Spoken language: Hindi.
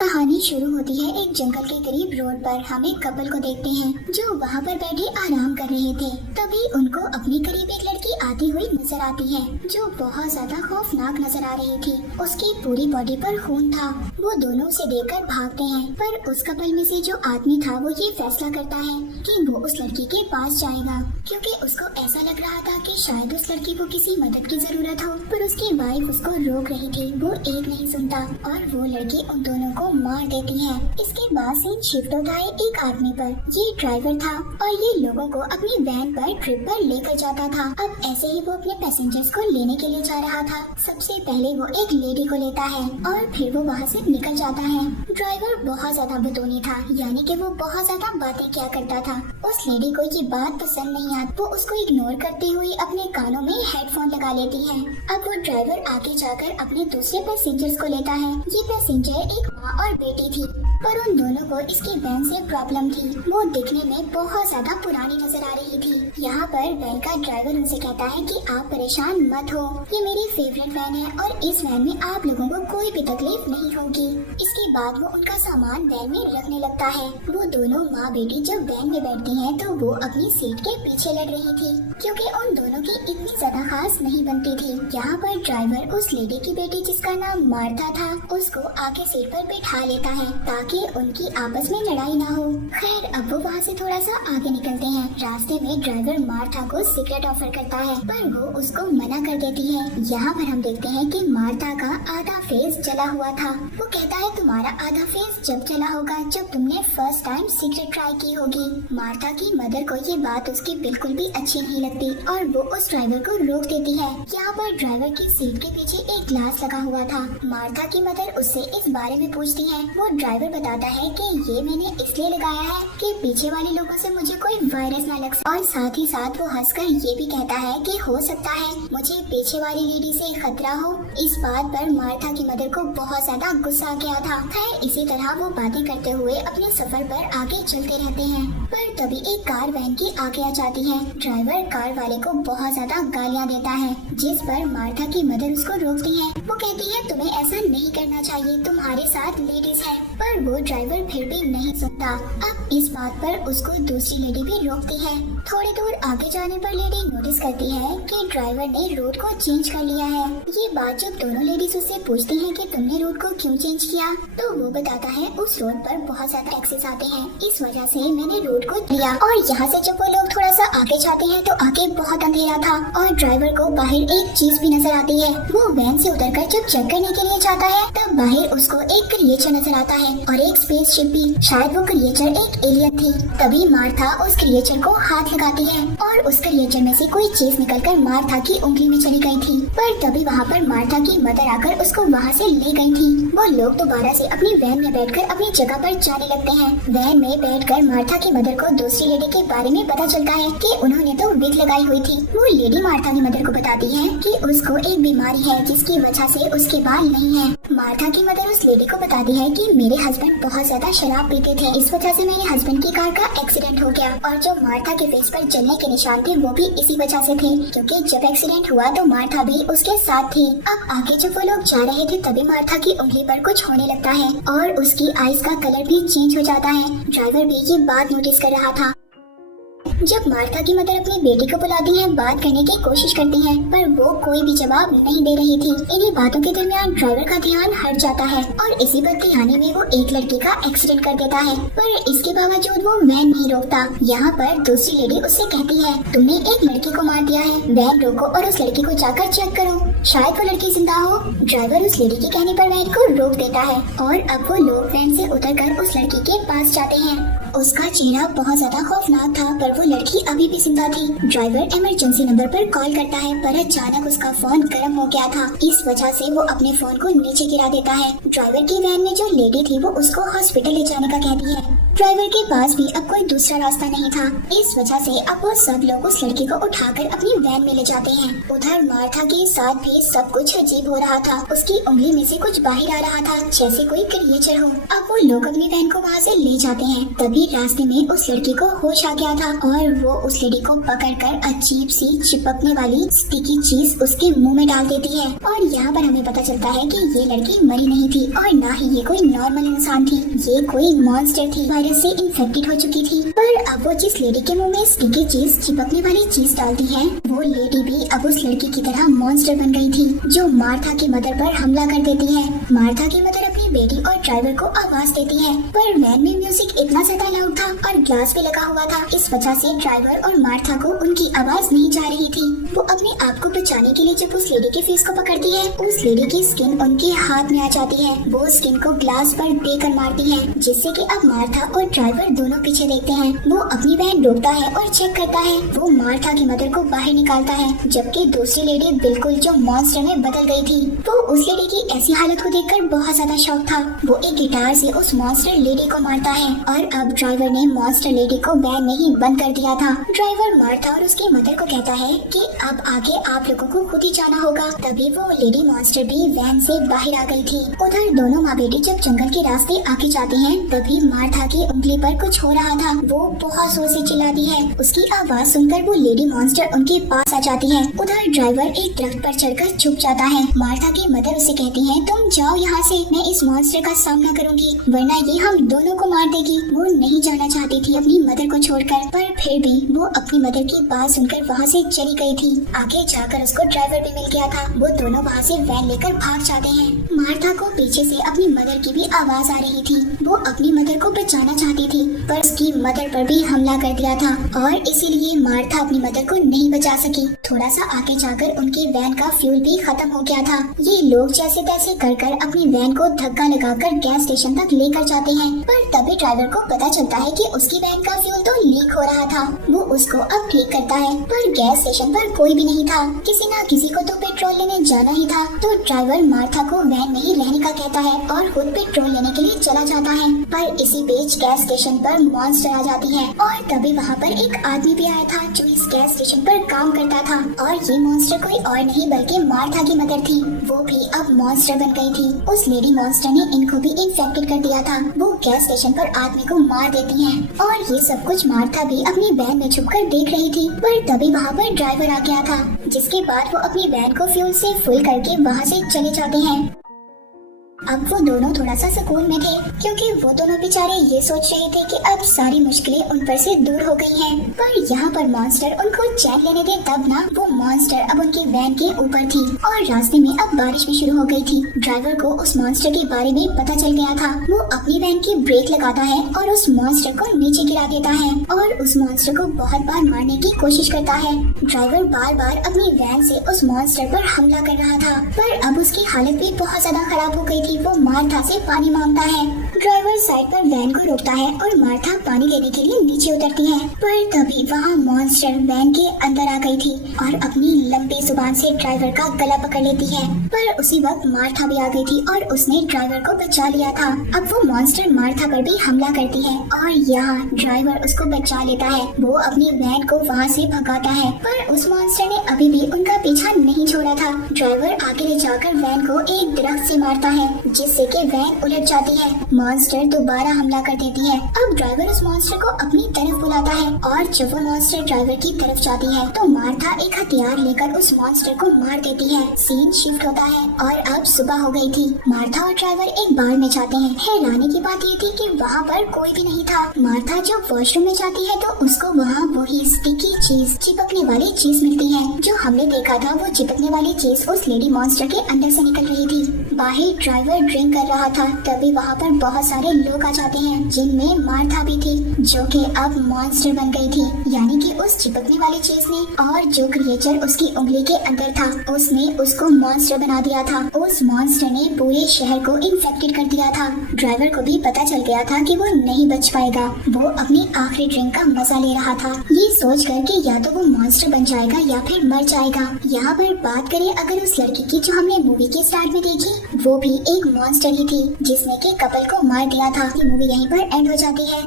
कहानी शुरू होती है एक जंगल के करीब रोड पर। हम एक कपल को देखते हैं जो वहाँ पर बैठे आराम कर रहे थे। तभी उनको अपने करीब एक लड़की आती हुई नजर आती है जो बहुत ज्यादा खौफनाक नजर आ रही थी। उसकी पूरी बॉडी पर खून था। वो दोनों उसे देखकर भागते हैं, पर उस कपल में से जो आदमी था वो ये फैसला करता है कि वो उस लड़की के पास जाएगा, क्योंकि उसको ऐसा लग रहा था कि शायद उस लड़की को किसी मदद की जरूरत हो। पर उसकी वाइफ उसको रोक रही थी। वो एक नहीं सुनता और वो लड़की उन दोनों को मार देती है। इसके बाद सीन शिफ्ट होता है एक आदमी पर। ये ड्राइवर था और ये लोगों को अपनी वैन पर ट्रिप पर लेकर जाता था। अब ऐसे ही वो अपने पैसेंजर्स को लेने के लिए जा रहा था। सबसे पहले वो एक लेडी को लेता है और फिर वो वहाँ से निकल जाता है। ड्राइवर बहुत ज्यादा बतौनी था, यानी कि वो बहुत ज्यादा बातें किया करता था। उस लेडी को ये बात पसंद नहीं आती। वो उसको इग्नोर करती हुई अपने कानों में हेडफोन लगा लेती है। अब वो ड्राइवर आगे जाकर अपने दूसरे पैसेंजर्स को लेता है। ये पैसेंजर एक माँ और बेटी थी, पर उन दोनों को इसकी वैन से प्रॉब्लम थी। वो दिखने में बहुत ज्यादा पुरानी नजर आ रही थी। यहाँ पर वैन का ड्राइवर उनसे कहता है कि आप परेशान मत हो, ये मेरी फेवरेट वैन है और इस वैन में आप लोगों को कोई भी तकलीफ नहीं होगी। इसके बाद वो उनका सामान वैन में रखने लगता है। वो दोनों माँ बेटी जब वैन में बैठती हैं तो वो अपनी सीट के पीछे लड़ रही थी, क्योंकि उन दोनों की इतनी ज्यादा खास नहीं बनती थी। यहाँ पर ड्राइवर उस लेडी की बेटी जिसका नाम मार्था था उसको आगे सीट पर बैठा लेता है ताकि उनकी आपस में लड़ाई ना हो। खैर अब वो वहाँ से थोड़ा सा आगे निकलते हैं। रास्ते में ड्राइवर मार्था को सिगरेट ऑफर करता है, पर वो उसको मना कर देती है। यहाँ पर हम देखते हैं कि मार्था का आधा फेस जला हुआ था। वो कहता है तुम्हारा आधा फेस जब जला होगा जब तुमने फर्स्ट टाइम सिगरेट ट्राई की होगी। मार्था की मदर को ये बात उसकी बिल्कुल भी अच्छी नहीं लगती और वो उस ड्राइवर को रोक देती है। यहाँ पर ड्राइवर की सीट के पीछे एक ग्लास लगा हुआ था। मार्था की मदर उससे इस बारे में पूछती है। वो ड्राइवर बताता है कि ये मैंने इसलिए लगाया है कि पीछे वाले लोगों से मुझे कोई वायरस ना लग सके। और साथ ही साथ वो हंसकर ये भी कहता है कि हो सकता है मुझे पीछे वाली लेडी से खतरा हो। इस बात पर मार्था की मदर को बहुत ज्यादा गुस्सा आ गया था। खैर इसी तरह वो बातें करते हुए अपने सफर पर आगे चलते रहते हैं, पर तभी एक कार वैन की आगे आ जाती है। ड्राइवर कार वाले को बहुत ज्यादा गालियाँ देता है, जिस पर मार्था की मदर उसको रोकती है। वो कहती है तुम्हें ऐसा नहीं करना चाहिए, तुम्हारे साथ लेडीज है, पर वो ड्राइवर फिर भी नहीं सुनता। अब इस बात पर उसको दूसरी लेडी भी रोकती है। थोड़ी दूर आगे जाने पर लेडी नोटिस करती है कि ड्राइवर ने रूट को चेंज कर लिया है। ये बात जब दोनों लेडीज उससे पूछती हैं कि तुमने रूट को क्यों चेंज किया, तो वो बताता है उस रोड पर बहुत ज्यादा टैक्सीज आते हैं, इस वजह से मैंने रूट को लिया। और यहाँ से जब वो लोग थोड़ा सा आगे जाते हैं तो आगे बहुत अंधेरा था और ड्राइवर को बाहर एक चीज भी नजर आती है। वो वैन से उतरकर जब चेक करने के लिए जाता है तब बाहर उसको एक क्रिएचर नजर आता है और एक स्पेसशिप भी। शायद वो क्रिएचर एक एलियन थी। तभी मार्था उस क्रिएचर को हाथ लगाती है और उस क्रिएचर में से कोई चीज निकलकर मार्था की उंगली में चली गई थी। पर तभी वहाँ पर मार्था की मदर आकर उसको वहाँ से ले गई थी। वो लोग दोबारा से अपनी वैन में बैठकर अपनी जगह पर जाने लगते हैं। वैन में बैठकर मार्था की मदर को दूसरी लेडी के बारे में पता चलता है कि उन्होंने तो विग लगाई हुई थी। वो लेडी मार्था की मदर को बताती है कि उसको एक बीमारी है जिसकी वजह से उसके बाल नहीं है। मार्था की मदर उस लेडी को बताती है कि मेरे हस्बैंड बहुत ज्यादा शराब पीते थे, इस वजह से मेरे हस्बैंड की कार का एक्सीडेंट हो गया और जो मार्था के फेस पर जलने के निशान थे वो भी इसी वजह से थे, क्योंकि जब एक्सीडेंट हुआ तो मार्था भी उसके साथ थी। अब आगे जब वो लोग जा रहे थे तभी मार्था की उंगली पर कुछ होने लगता है और उसकी आईज का कलर भी चेंज हो जाता है। ड्राइवर भी ये बात नोटिस कर रहा था। जब मार्था की मदर अपनी बेटी को बुलाती है, बात करने की कोशिश करती है, पर वो कोई भी जवाब नहीं दे रही थी। इन्हीं बातों के दरमियान ड्राइवर का ध्यान हट जाता है और इसी बदतमीजी में वो एक लड़की का एक्सीडेंट कर देता है, पर इसके बावजूद वो वैन नहीं रोकता। यहाँ पर दूसरी लेडी उससे कहती है तुमने एक लड़की को मार दिया है, वैन रोको और उस लड़की को जाकर चेक करो, शायद वो लड़की जिंदा हो। ड्राइवर उस लेडी के कहने पर वैन को रोक देता है और अब वो लोग वैन से उतरकर उस लड़की के पास जाते हैं। उसका चेहरा बहुत ज्यादा खौफनाक था, पर वो लड़की अभी भी जिंदा थी। ड्राइवर इमरजेंसी नंबर पर कॉल करता है, पर अचानक उसका फोन गर्म हो गया था। इस वजह से वो अपने फोन को नीचे गिरा देता है। ड्राइवर की वैन में जो लेडी थी वो उसको हॉस्पिटल ले जाने का कहती है। ड्राइवर के पास भी अब कोई दूसरा रास्ता नहीं था, इस वजह से अब वो सब लोग उस लड़की को उठाकर अपनी वैन में ले जाते हैं। उधर मार्था के साथ भी उसे सब कुछ अजीब हो रहा था। उसकी उंगली में से कुछ बाहर आ रहा था जैसे कोई क्रिएचर हो। अब वो लोग अपनी वैन को वहाँ से ले जाते हैं। तभी रास्ते में उस लड़की को होश आ गया था और वो उस लड़की को पकड़कर अजीब सी चिपकने वाली स्टिकी चीज उसके मुंह में डाल देती है। और यहाँ पर हमें पता चलता है कि ये लड़की मरी नहीं थी और ना ही ये कोई नॉर्मल इंसान थी, ये कोई मॉन्स्टर थी, वायरस से इन्फेक्टेड हो चुकी थी। पर अब वो जिस लेडी के मुंह में स्टिकी चीज, चिपकने वाली चीज डालती है, वो लेडी भी अब उस लड़की की तरह मॉन्स्टर बन गई थी जो मार्था की मदर पर हमला कर देती है। मार्था की मदर अपनी बेटी और ड्राइवर को आवाज देती है, पर वैन में म्यूजिक इतना ज्यादा लाउड था और ग्लास भी लगा हुआ था, इस वजह से ड्राइवर और मार्था को उनकी आवाज नहीं जा रही थी। वो अपने आप को बचाने के लिए जब उस लेडी के फेस को पकड़ती है, उस लेडी की स्किन उनके हाथ में आ जाती है। वो स्किन को ग्लास पर देकर मारती है, जिससे कि अब मार्था और ड्राइवर दोनों पीछे देखते हैं। वो अपनी वैन रोकता है और चेक करता है। वो मार्था की मदर को बाहर निकालता है, जबकि दूसरी लेडी बिल्कुल जो मॉन्स्टर में बदल गई थी। वो उस लेडी की ऐसी हालत को देखकर बहुत ज्यादा शॉक था। वो एक गिटार से उस मॉन्स्टर लेडी को मारता है और अब ड्राइवर ने मॉन्स्टर लेडी को वैन में ही बंद कर दिया था। ड्राइवर मार्था और उसकी मदर को कहता है कि अब आगे आप लोगों को खुद ही जाना होगा। तभी वो लेडी मॉन्स्टर भी वैन से बाहर आ गई थी। उधर दोनों माँ बेटी जब जंगल के रास्ते आगे जाते हैं, तभी मार्था की उंगली पर कुछ हो रहा था। वो बहुत जोर से चिल्लाती है। उसकी आवाज सुनकर वो लेडी मॉन्स्टर उनके पास आ जाती है। उधर ड्राइवर एक दरख्त पर चढ़कर छुप जाता है। मार्था की मदर उसे कहती है, तुम जाओ यहाँ से, मैं इस मॉन्स्टर का सामना करूंगी, वरना ये हम दोनों को मार देगी। वो नहीं जाना चाहती थी अपनी मदर को छोड़कर, पर फिर भी वो अपनी मदर की बात सुनकर वहाँ से चली गई थी। आगे जाकर उसको ड्राइवर भी मिल गया था। वो दोनों वहाँ से वैन लेकर भाग जाते हैं। मार्था को पीछे से अपनी मदर की भी आवाज आ रही थी। वो अपनी मदर को बचाना चाहती थी, पर उसकी मदर पर भी हमला कर दिया था और इसीलिए मार्था अपनी मदर को नहीं बचा सकी। थोड़ा सा आगे जाकर उनकी वैन का फ्यूल भी खत्म हो गया था। ये लोग जैसे तैसे कर अपनी वैन को धक्का लगाकर गैस स्टेशन तक लेकर जाते हैं, पर तभी ड्राइवर को पता चलता है कि उसकी वैन का फ्यूल तो लीक हो रहा था। वो उसको अब ठीक करता है, पर गैस स्टेशन पर कोई भी नहीं था। किसी ना किसी को तो पेट्रोल लेने जाना ही था, तो ड्राइवर मार्था को वैन में ही रहने का कहता है और खुद पेट्रोल लेने के लिए चला जाता है। पर इसी बीच गैस स्टेशन पर मॉन्स्टर आ जाती है और तभी वहाँ पर एक आदमी भी आया था जो इस गैस स्टेशन पर काम करता था और ये मॉन्स्टर कोई और नहीं बल्कि मार्था की मदर थी। वो भी अब मॉन्स्टर बन गई थी। उस लेडी मॉन्स्टर ने इनको भी इन्फेक्टेड कर दिया था। वो गैस स्टेशन पर आदमी को मार देती है और ये सब कुछ मार्था भी अपनी वैन में छुपकर देख रही थी। पर तभी वहाँ पर ड्राइवर आ गया था, जिसके बाद वो अपनी वैन को फ्यूल से फुल करके वहाँ से चले जाते हैं। अब वो दोनों थोड़ा सा सुकून में थे, क्योंकि वो दोनों बेचारे ये सोच रहे थे कि अब सारी मुश्किलें उन पर से दूर हो गई हैं। पर यहाँ पर मॉन्स्टर उनको चैन लेने दे तब ना। वो मॉन्स्टर अब उनकी वैन के ऊपर थी और रास्ते में अब बारिश भी शुरू हो गई थी। ड्राइवर को उस मॉन्स्टर के बारे में पता चल गया था। वो अपनी वैन की ब्रेक लगाता है और उस मॉन्स्टर को नीचे गिरा देता है और उस मॉन्स्टर को बहुत बार मारने की कोशिश करता है। ड्राइवर बार बार अपनी वैन से उस मॉन्स्टर पर हमला कर रहा था, पर अब उसकी हालत भी बहुत ज्यादा खराब हो गई थी। वो मार्था से पानी मांगता है। ड्राइवर साइड पर वैन को रोकता है और मार्था पानी लेने के लिए नीचे उतरती है, पर तभी वहाँ मॉन्स्टर वैन के अंदर आ गई थी और अपनी लंबी जुबान से ड्राइवर का गला पकड़ लेती है। पर उसी वक्त मार्था भी आ गई थी और उसने ड्राइवर को बचा लिया था। अब वो मॉन्स्टर मार्था पर भी हमला करती है और यहाँ ड्राइवर उसको बचा लेता है। वो अपनी वैन को वहाँ से भगाता है, पर उस मॉन्स्टर ने अभी भी उनका पीछा नहीं छोड़ा था। ड्राइवर आगे ले जाकर वैन को एक दरख्त से मारता है, जिससे कि वैन उलट जाती है। मॉन्स्टर दोबारा हमला कर देती है। अब ड्राइवर उस मॉन्स्टर को अपनी तरफ बुलाता है और जब वो मॉन्स्टर ड्राइवर की तरफ जाती है तो मार्था एक हथियार लेकर उस मॉन्स्टर को मार देती है। सीन शिफ्ट होता है और अब सुबह हो गई थी। मार्था और ड्राइवर एक बार में जाते हैं। हैरानी की बात ये थी कि वहाँ पर कोई भी नहीं था। मार्था जब वॉशरूम में जाती है तो उसको वहाँ वही स्टिकी चीज, चिपकने वाली चीज मिलती है। जो हमने देखा था वो चिपकने वाली चीज उस लेडी मॉन्स्टर के अंदर से निकल रही थी। बाहर ड्राइवर ड्रिंक कर रहा था, तभी वहाँ पर बहुत सारे लोग आ जाते हैं, जिनमें मार्था भी थी, जो कि अब मॉन्स्टर बन गई थी। यानी कि उस चिपकने वाली चीज ने और जो क्रिएचर उसकी उंगली के अंदर था, उसने उसको मॉन्स्टर बना दिया था। उस मॉन्स्टर ने पूरे शहर को इन्फेक्टेड कर दिया था। ड्राइवर को भी पता चल गया था कि वो नहीं बच पाएगा। वो अपनी आखिरी ड्रिंक का मजा ले रहा था, ये सोच कर कि या तो वो मॉन्स्टर बन जाएगा या फिर मर जाएगा। यहाँ पर बात करें अगर उस लड़की की जो हमने मूवी के स्टार्ट में देखी, वो भी एक मॉन्स्टर ही थी, जिसने के कपल को मार दिया था। ये मूवी यहीं पर एंड हो जाती है।